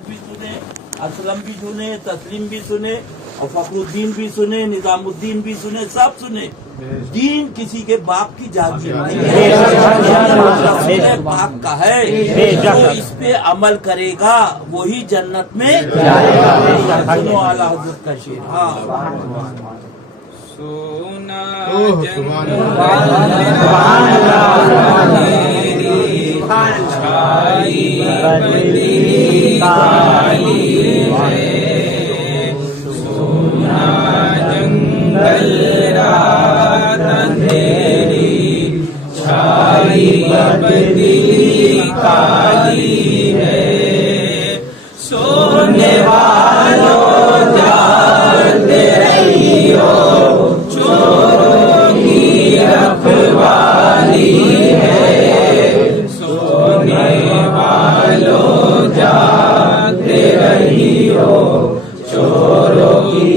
بھی سنے, اسلم بھی سنے, تسلیم بھی سنے, اور فخرالدین بھی سنے, نظام الدین بھی سنے, سب سنے. دین کسی کے باپ کی جاگیر نہیں ہے, رسول پاک کا ہے. جو اس پہ عمل کرے گا وہی جنت میں جائے گا. سنو اعلیٰ حضرت کا شعر. ہاں سونا چھائی بندی کالی ہے, سونا جنگل رات اندھیری چھائی بندی کالی ہے, سونے والوں جاگتے رہیو چوروں کی رکھوالی ہے, سونے والوں جاگتے رہیو چوروں کی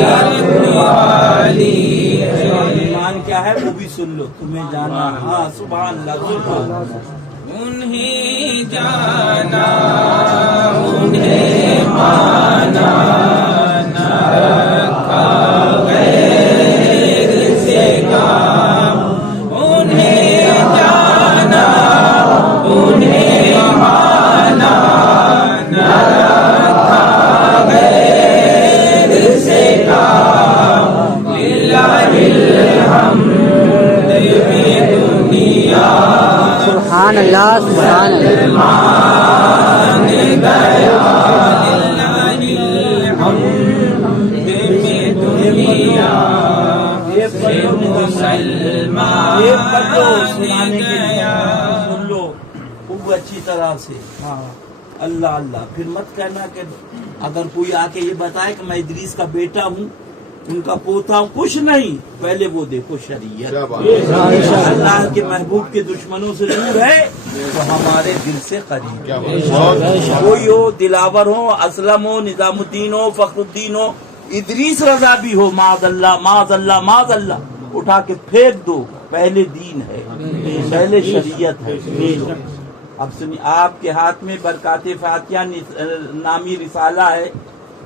رکھوالی ہے. ایمان کیا ہے وہ بھی سن لو, تمہیں جانا. ہاں سبحان اللہ. انہیں جانا انہیں مانا, نہ رکھا غیر سے کام. انہیں جانا انہیں مانا, نہ رکھا غیر سے کام. للہ الحمد فی دنیا سبحان اللہ سبحان اللہ. سن لو خوب اچھی طرح سے. اللہ اللہ. پھر مت کہنا کہ اگر کوئی آ کے یہ بتائے کہ میں ادریس کا بیٹا ہوں, ان کا پوتا ہوں, کچھ نہیں. پہلے وہ دیکھو شریعت. اللہ کے محبوب کے دشمنوں سے دور ہے تو ہمارے دل سے قریب. کوئی ہو, دلاور ہو, اسلم ہو, نظام الدین ہو, فخرالدین ہو, ادریس رضا بھی ہو, معاذ اللہ معاذ اللہ معاذ اللہ, اٹھا کے پھینک دو. پہلے دین ہے, پہلے شریعت ہے. اب سنیے, آپ کے ہاتھ میں برکات فاتحہ نامی رسالہ ہے,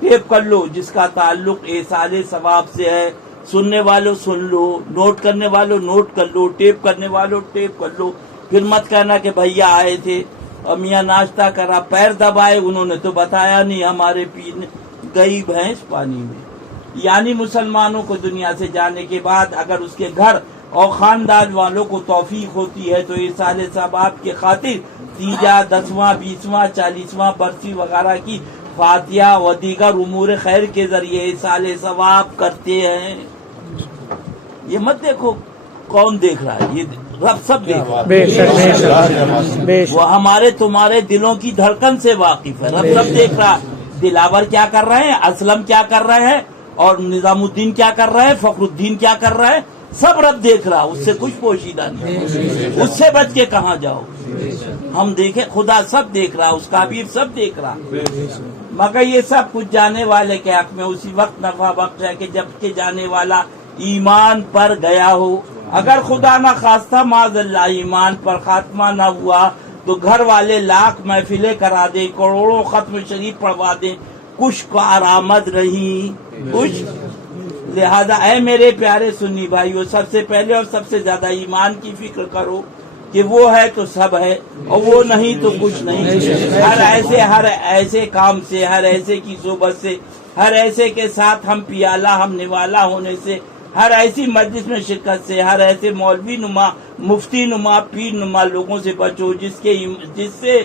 ٹیپ کر لو, جس کا تعلق ایصال ثواب سے ہے. سننے والوں سن لو, نوٹ کرنے والوں نوٹ کر لو, ٹیپ کرنے والوں ٹیپ کر لو. پھر مت کہنا کہ بھیا آئے تھے اور میاں ناشتہ کرا, پیر دبائے, انہوں نے تو بتایا نہیں, ہمارے پیر گئی بھینس پانی میں. یعنی مسلمانوں کو دنیا سے جانے کے بعد اگر اس کے گھر اور خاندان والوں کو توفیق ہوتی ہے تو ایصال ثواب کے خاطر تیجا, 10واں, 20واں, 40واں برسی وغیرہ کی فاتحہ و دیگر امور خیر کے ذریعے ایصال ثواب کرتے ہیں. یہ مت دیکھو کون دیکھ رہا ہے, یہ رب سب دیکھ رہا ہے. وہ ہمارے تمہارے دلوں کی دھڑکن سے واقف ہے. رب سب دیکھ رہا ہے. دلاور کیا کر رہے ہیں, اسلم کیا کر رہے ہیں, اور نظام الدین کیا کر رہے ہیں, فخرالدین کیا کر رہے ہیں, سب رب دیکھ رہا. اس سے کچھ پوشیدہ نہیں, اس سے بچ کے کہاں جاؤ. ہم دیکھیں, خدا سب دیکھ رہا, اس کا حبیب سب دیکھ رہا. مگر یہ سب کچھ جانے والے کے حق میں اسی وقت نفع بخش ہے کہ جب کہ جانے والا ایمان پر گیا ہو. اگر خدا نہ خواستہ معاذ اللہ ایمان پر خاتمہ نہ ہوا تو گھر والے لاکھ محفلیں کرا دیں, کروڑوں ختم شریف پڑھوا دیں, کچھ کارآمد نہیں کچھ. لہذا اے میرے پیارے سنی بھائیو, سب سے پہلے اور سب سے زیادہ ایمان کی فکر کرو کہ وہ ہے تو سب ہے, اور وہ نہیں تو کچھ نہیں. ہر ایسے کام سے, ہر ایسے کی صحبت سے, ہر ایسے کے ساتھ ہم پیالہ ہم نوالا ہونے سے, ہر ایسی مجلس میں شرکت سے, ہر ایسے مولوی نما, مفتی نما, پیر نما لوگوں سے بچو جس سے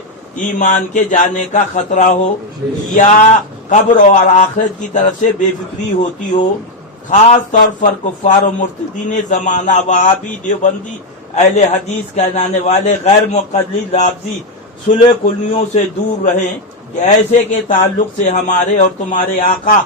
ایمان کے جانے کا خطرہ ہو یا قبر اور آخرت کی طرف سے بے فکری ہوتی ہو. خاص طور پر کفار و مرتدین زمانہ, وہابی, دیوبندی, اہل حدیث کہلانے والے غیر مقلد لفظی صلح کلیوں سے دور رہیں کہ ایسے کے تعلق سے ہمارے اور تمہارے آقا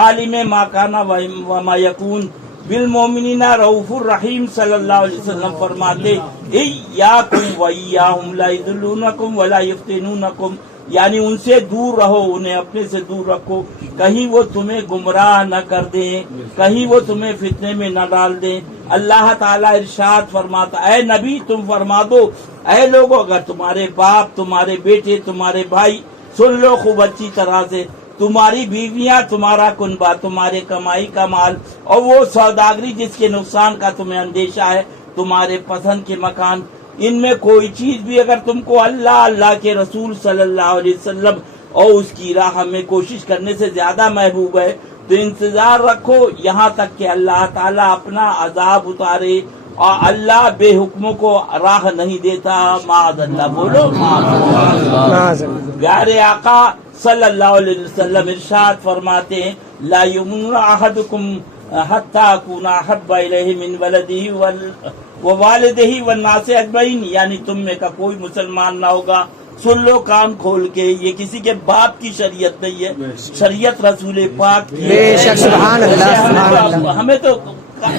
عالم ما کان و ما یکون بالمؤمنین رؤوف الرحیم صلی اللہ علیہ وسلم فرماتے, ایاکم و ایاہم لا یضلونکم ولا یفتنونکم, یعنی ان سے دور رہو, انہیں اپنے سے دور رکھو, کہیں وہ تمہیں گمراہ نہ کر دیں, کہیں وہ تمہیں فتنے میں نہ ڈال دیں. اللہ تعالیٰ ارشاد فرماتا, اے نبی تم فرما دو, اے لوگوں اگر تمہارے باپ, تمہارے بیٹے, تمہارے بھائی سن لو خوب اچھی طرح سے، تمہاری بیویاں، تمہارا کنبہ، تمہارے کمائی کا مال، اور وہ سوداگری جس کے نقصان کا تمہیں اندیشہ ہے، تمہارے پسند کے مکان، ان میں کوئی چیز بھی اگر تم کو اللہ، اللہ کے رسول صلی اللہ علیہ وسلم اور اس کی راہ میں کوشش کرنے سے زیادہ محبوب ہے تو انتظار رکھو یہاں تک کہ اللہ تعالیٰ اپنا عذاب اتارے، اور اللہ بے حکموں کو راہ نہیں دیتا، معاذ اللہ، بولو معاذ اللہ۔ پیارے آقا صلی اللہ علیہ وسلم ارشاد فرماتے ہیں لا یؤمن احدکم حتی اکون احب الیہ من ولدہ ووالدہ والناس اجمعین، یعنی تم میں کا کوئی مسلمان نہ ہوگا، سن لو کان کھول کے، یہ کسی کے باپ کی شریعت نہیں ہے، شریعت رسول پاک کی بے شک، سبحان اللہ، سبحان اللہ۔ ہمیں تو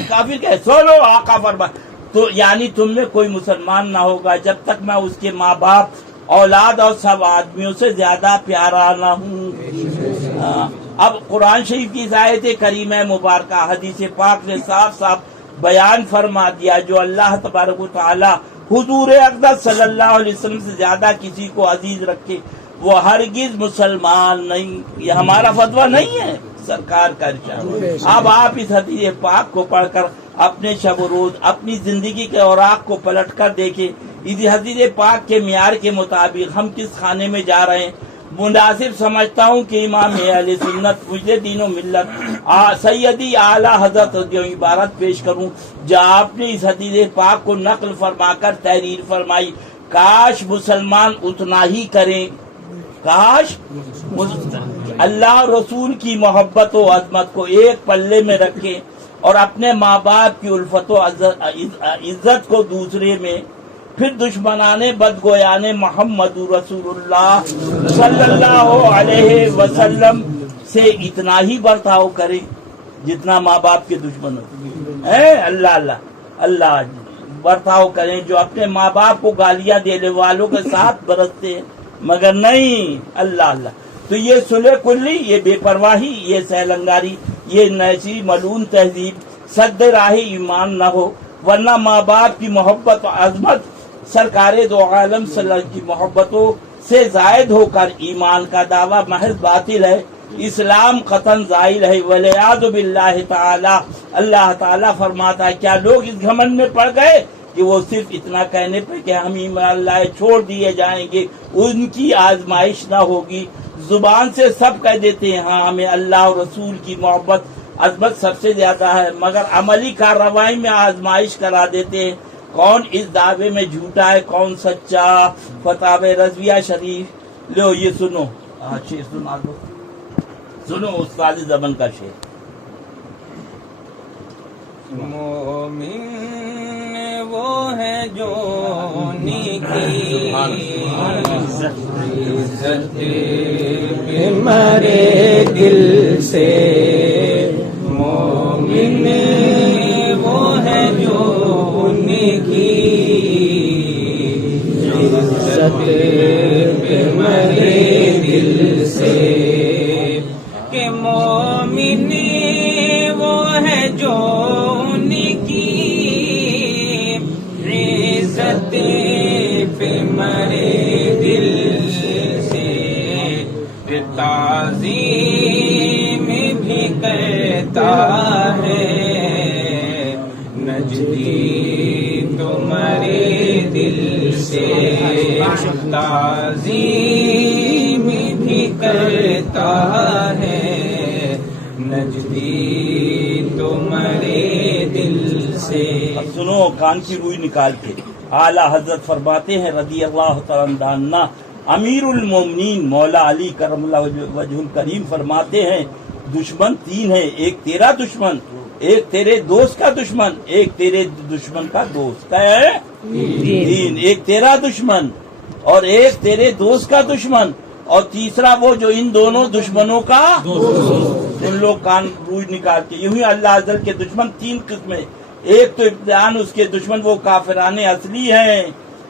کافر کہ سنو آقا فرما، تو یعنی تم میں کوئی مسلمان نہ ہوگا جب تک میں اس کے ماں باپ، اولاد اور سب آدمیوں سے زیادہ پیارا نہ ہوں۔ اب قرآن شریف کی آیت کریمہ مبارکہ حدیث پاک نے صاف صاف بیان فرما دیا، جو اللہ تبارک و تعالی حضور اقدس صلی اللہ علیہ وسلم سے زیادہ کسی کو عزیز رکھے وہ ہرگز مسلمان نہیں۔ یہ ہمارا فتویٰ نہیں ہے، سرکار کا ارشاد۔ اب آپ اس حدیث پاک کو پڑھ کر اپنے شب و روز، اپنی زندگی کے اوراق کو پلٹ کر دیکھیں، اس حدیث پاک کے معیار کے مطابق ہم کس خانے میں جا رہے ہیں۔ مناسب سمجھتا ہوں کہ امام اہل سنت مجد دین و ملت سیدی اعلیٰ حضرت جو عبارت پیش کروں جہاں آپ نے اس حدیث پاک کو نقل فرما کر تحریر فرمائی، کاش مسلمان اتنا ہی کریں، کاش اللہ اور رسول کی محبت و عظمت کو ایک پلے میں رکھیں اور اپنے ماں باپ کی الفت و عزت کو دوسرے میں، پھر دشمنانے بدگویانے محمد رسول اللہ صلی اللہ علیہ وسلم سے اتنا ہی برتاؤ کریں جتنا ماں باپ کے دشمن ہیں۔ اللہ اللہ اللہ برتاؤ کریں جو اپنے ماں باپ کو گالیاں دینے والوں کے ساتھ برتتے ہیں، مگر نہیں، اللہ اللہ۔ تو یہ صلح کلی، یہ بے پرواہی، یہ سہلنگاری، یہ نیچری ملعون تہذیب سد راہ ایمان نہ ہو، ورنہ ماں باپ کی محبت و عظمت سرکار دو عالم صلی اللہ علیہ وسلم کی محبتوں سے زائد ہو کر ایمان کا دعویٰ محض باطل ہے، اسلام قطعاً زائل ہے، والعیاذ باللہ تعالی۔ اللہ تعالیٰ فرماتا ہے کیا لوگ اس گھمنڈ میں پڑ گئے کہ وہ صرف اتنا کہنے پہ کہ ہم ایمان لائے چھوڑ دیے جائیں گے، ان کی آزمائش نہ ہوگی۔ زبان سے سب کہہ دیتے ہیں ہاں ہمیں اللہ اور رسول کی محبت عظمت سب سے زیادہ ہے، مگر عملی کارروائی میں آزمائش کرا دیتے ہیں۔ کون اس دعوے میں جھوٹا ہے، کون سچا؟ فتاوی رضویہ شریف لو، یہ سنو، شعر سنا دو، سنو استاد زمن کا شعر۔ مومن وہ ہے جو نیکی عزت پہ مرے دل سے، مومن وہ ہے جو نیکی عزت پہ مرے دل سے، کہ مومن وہ ہے جو پہ مرے دل سے، تعظیم بھی کہتا ہے نجدی تمہارے دل سے، تعظیم بھی کہتا ہے نجدی تمہارے دل سے۔ اب سنو کان کی روئی نکال کے، اعلیٰ حضرت فرماتے ہیں رضی اللہ تعالیٰ عنہ، امیر المومنین مولا علی کرم اللہ وجہ الکریم فرماتے ہیں دشمن تین ہیں، ایک تیرا دشمن، ایک تیرے دوست کا دشمن، ایک تیرے دشمن کا دوست۔ کیا ہے؟ تین، ایک تیرا دشمن اور ایک تیرے دوست کا دشمن، اور تیسرا وہ جو ان دونوں دشمنوں کا دوست۔ ان لوگ کان روئی نکالتے، یوں ہی اللہ عز و جل کے دشمن تین قسمیں، ایک تو ابتداءً اس کے دشمن وہ کافران اصلی ہیں،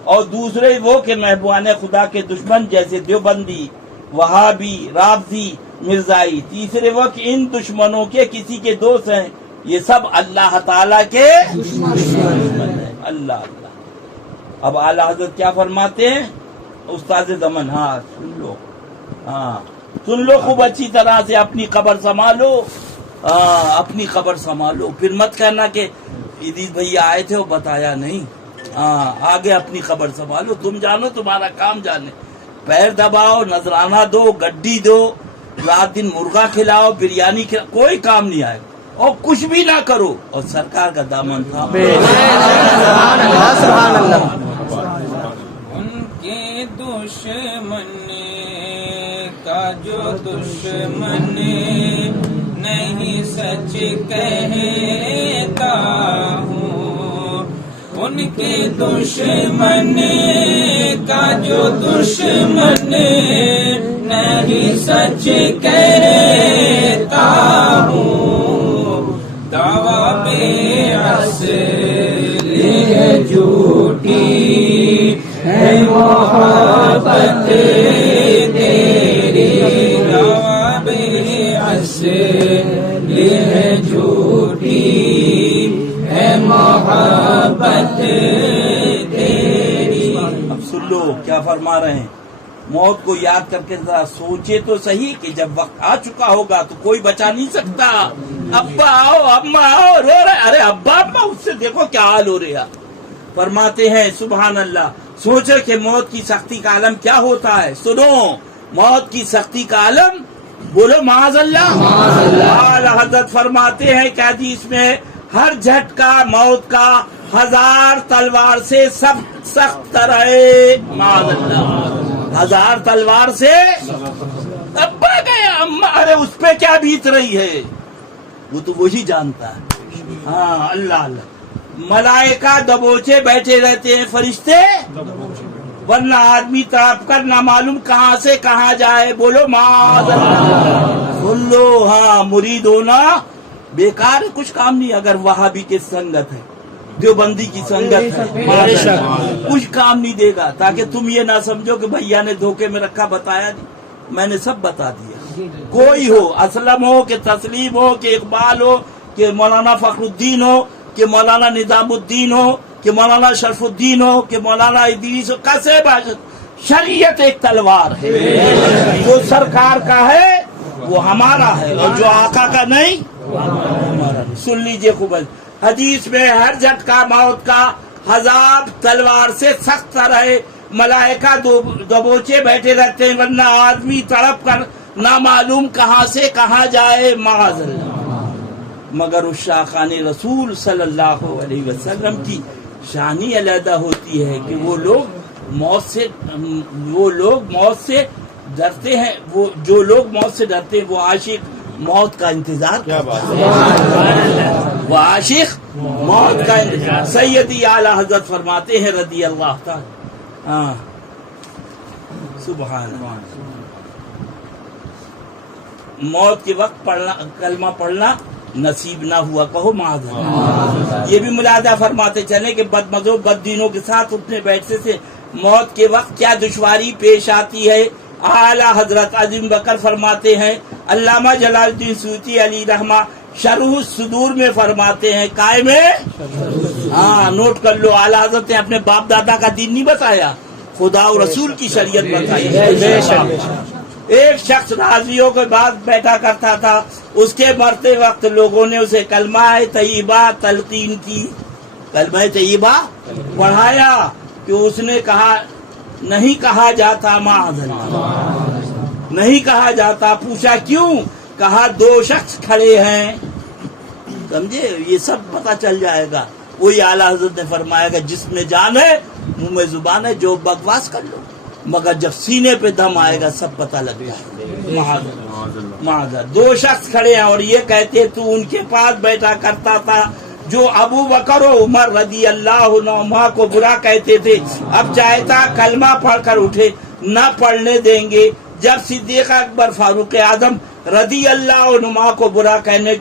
اور دوسرے وہ کہ محبوبان خدا کے دشمن جیسے دیوبندی، وہابی، رافضی، مرزائی۔ تیسرے وہ کہ ان دشمنوں کے کسی کے دوست ہیں، یہ سب اللہ تعالیٰ کے دشمن ہیں۔ اللہ اللہ۔ اب اعلیٰ حضرت کیا فرماتے ہیں؟ استاد زمن، ہاں سن لو، ہاں سن لو خوب اچھی طرح سے، اپنی قبر سنبھالو، اپنی قبر سنبھالو، پھر مت کہنا کہ ادریس بھائی آئے تھے وہ بتایا نہیں. آگے اپنی خبر سنبھالو، تم جانو تمہارا کام جانے. پیر دباؤ، نذرانہ دو، گڈی دو، رات دن مرغا کھلاؤ، بریانی کھلاؤ، کوئی کام نہیں آئے اور کچھ بھی نہ کرو اور سرکار کا دامن تھا. سبحان اللہ سبحان اللہ. ان کے دشمن کا جو دشمن نہیں سچ کہتا ہوں، ان کے دشمن کا جو دشمن نہیں سچ کہتا ہوں، دعویٰ بے اصل ہے جھوٹی ہے محبت تیری، دعویٰ بے اصل ہے جھوٹی ہے محبت تیری. اب سن لو کیا فرما رہے ہیں. موت کو یاد کر کے ذرا سوچے تو صحیح کہ جب وقت آ چکا ہوگا تو کوئی بچا نہیں سکتا. ابا آؤ، اماں آؤ، رو رہے، ارے ابا اماں اس سے دیکھو کیا حال ہو رہا. فرماتے ہیں سبحان اللہ، سوچو کہ موت کی سختی کا عالم کیا ہوتا ہے. سنو موت کی سختی کا عالم، بولو معاذ اللہ. اعلی حضرت فرماتے ہیں کہ حدیث میں ہر جھٹکا موت کا 1000 تلوار سے سب سخت ہے. معاذ اللہ، 1000 تلوار سے. ابا گیا، اماں، ارے اس پہ کیا بیت رہی ہے وہ تو وہی جانتا ہے. ہاں اللہ اللہ. ملائکہ دبوچے بیٹھے رہتے ہیں، فرشتے، ورنہ آدمی تڑپ کر نہ معلوم کہاں سے کہاں جائے. بولو معاذ اللہ. سن لو، ہاں مرید ہونا بیکار ہے، کچھ کام نہیں. اگر وہابی کی سنگت ہے، دیوبندی کی سنگت ہے، کچھ کام نہیں دے گا. تاکہ تم یہ نہ سمجھو کہ بھیا نے دھوکے میں رکھا، بتایا نہیں. میں نے سب بتا دیا. کوئی ہو، اسلم ہو کہ تسلیم ہو کہ اقبال ہو کہ مولانا فخر الدین ہو کہ مولانا نظام الدین ہو کہ مولانا شرف الدین ہو کہ مولانا ادریس ہو، کسے باشد شریعت ایک تلوار ہے. جو سرکار کا ہے وہ ہمارا ہے، اور جو آقا کا نہیں ہمارا. سن لیجئے خوب، حدیث میں ہر جھٹکا موت کا 1000 تلوار سے سخت ہے. ملائکہ دبوچے بیٹھے رہتے ہیں، ورنہ آدمی تڑپ کر نہ معلوم کہاں سے کہاں جائے. معاذ اللہ. مگر اس شاخان رسول صلی اللہ علیہ وسلم کی شانی علیحدہ ہوتی ہے کہ وہ لوگ موت سے ڈرتے ہیں. وہ جو لوگ موت سے ڈرتے ہیں وہ عاشق موت کا انتظار کرتے ہیں. وہ عاشق موت کا انتظار. سیدی اعلی حضرت فرماتے ہیں رضی اللہ تعالی. ہاں سبحان اللہ. موت کے وقت کلمہ پڑھنا نصیب نہ ہوا، کہو معاذ اللہ. یہ بھی ملاحظہ فرماتے چلیں کہ بد مزوں بد دینوں کے ساتھ اٹھنے بیٹھنے سے موت کے وقت کیا دشواری پیش آتی ہے. اعلی حضرت عظیم بکر فرماتے ہیں، علامہ جلال الدین سیوطی علی رحمہ شرح الصدور میں فرماتے ہیں، قائم ہے. ہاں نوٹ کر لو، اعلی حضرت نے اپنے باپ دادا کا دین نہیں بتایا، خدا و رسول کی شریعت بتائی. ایک شخص راضیوں کے بعد بیٹھا کرتا تھا، اس کے مرتے وقت لوگوں نے اسے کلمہ طیبہ تلقین کی. کلمہ طیبہ پڑھایا کہ اس نے کہا نہیں کہا جاتا. معاذ اللہ، نہیں کہا جاتا. پوچھا کیوں؟ کہا 2 شخص کھڑے ہیں. سمجھے، یہ سب پتہ چل جائے گا. وہی اعلیٰ حضرت نے فرمایا کہ جس میں جان ہے منہ میں زبان ہے، جو بکواس کر لو، مگر جب سینے پہ دم آئے گا سب پتہ لگ جائے گا. معاذ 2 شخص کھڑے ہیں اور یہ کہتے تو ان کے پاس بیٹھا کرتا تھا جو ابو بکر و عمر رضی اللہ عنہما کو برا کہتے تھے. اب چاہتا کلمہ پڑھ کر اٹھے، نہ پڑھنے دیں گے. جب صدیق اکبر فاروق اعظم رضی اللہ عنہما کو برا کہنے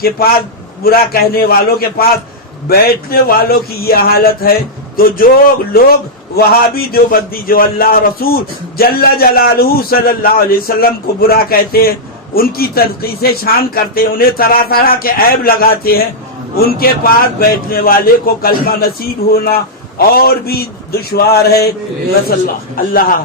والوں کے پاس بیٹھنے والوں کی یہ حالت ہے، تو جو لوگ وہابی دیوبندی جو اللہ رسول جل جلالہ صلی اللہ علیہ وسلم کو برا کہتے ہیں، ان کی تنقیص شان کرتے ہیں، انہیں طرح طرح کے عیب لگاتے ہیں، ان کے پاس بیٹھنے والے کو کلمہ نصیب ہونا اور بھی دشوار ہے. بس اللہ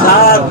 7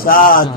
7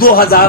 2000